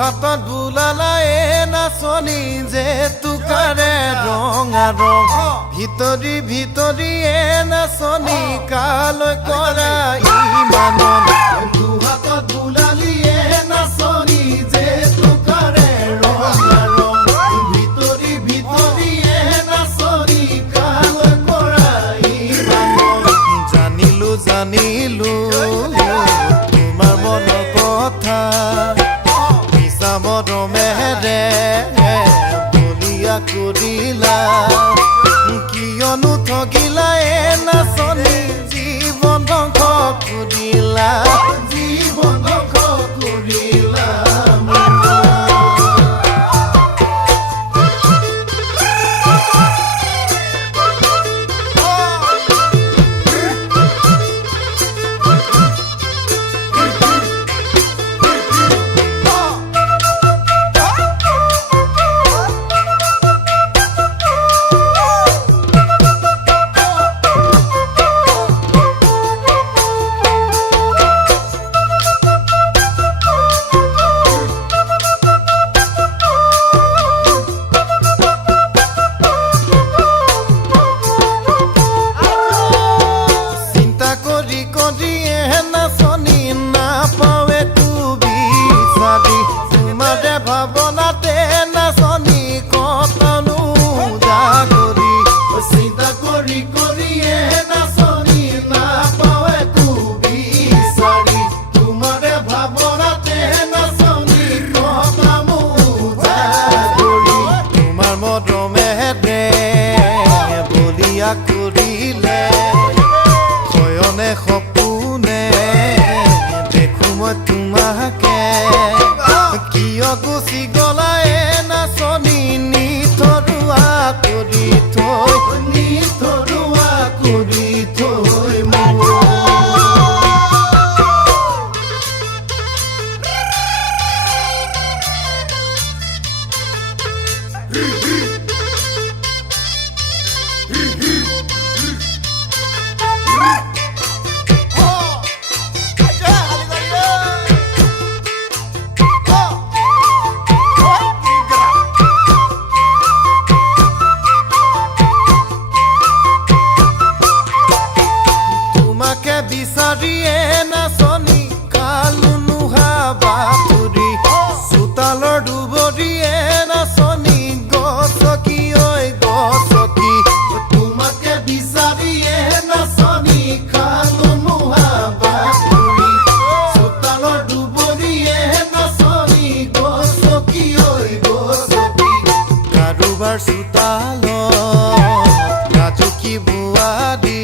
হাতত বুলালায়ে নাচনি যে তুকাৰে ৰঙা ৰং ভিতৰি ভিতৰিয়ে নাচনি কালৈ কৰা ইমানন হাতত বুলালিয়ে নাচনি যে তুকাৰে ৰঙা ৰং ভিতৰি ভিতৰিয়ে নাচনি কালৈ কৰা ইমানন জানিলো জানিলো তোমাৰ মনৰ কথা মৰমেৰে বলিয়া কৰিলা কিয়নো ঠগিলা নাচনি জীৱন ধ্বংস কৰিলা জীৱন ধ্বংস কৰিলা ভাবনাতে নাচনি কতনো জাগৰি চিন্তা কৰি কৰিয়ে নাচনি নাপাৱে তু বিচাৰি তোমাৰে ভাবনাতে নাচনি কতনো জাগৰি তোমাৰ মৰমেৰে বলিয়া কৰিলে শয়নে সপোনে দেখো মই তোমাকে কিয় গুচি গলায়ে নাচনি নিথৰুৱা কৰি থৈ বিচাৰিয়ে নাচনি কালো নোহা বাতুৰি চোতালৰ দুবৰিয়ে নাচনি গছকি ঐ গছকি তোমাকে বিচাৰিয়ে নাচনি কালো নোহা বাতুৰি চোতালৰ দুবৰিয়ে নাচনি গছকি ঐ গছকি কাৰোবাৰ চোতালত ৰাজুকি বোৱাৰী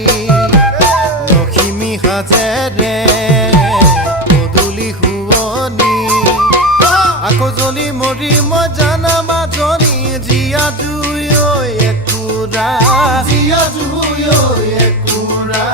হাজেৰে গধূলি শুৱনি আকৌ জ্বলি মৰি মই জানা মাজনী জীয়া জুই একুৰা জীয়া জুই একুৰা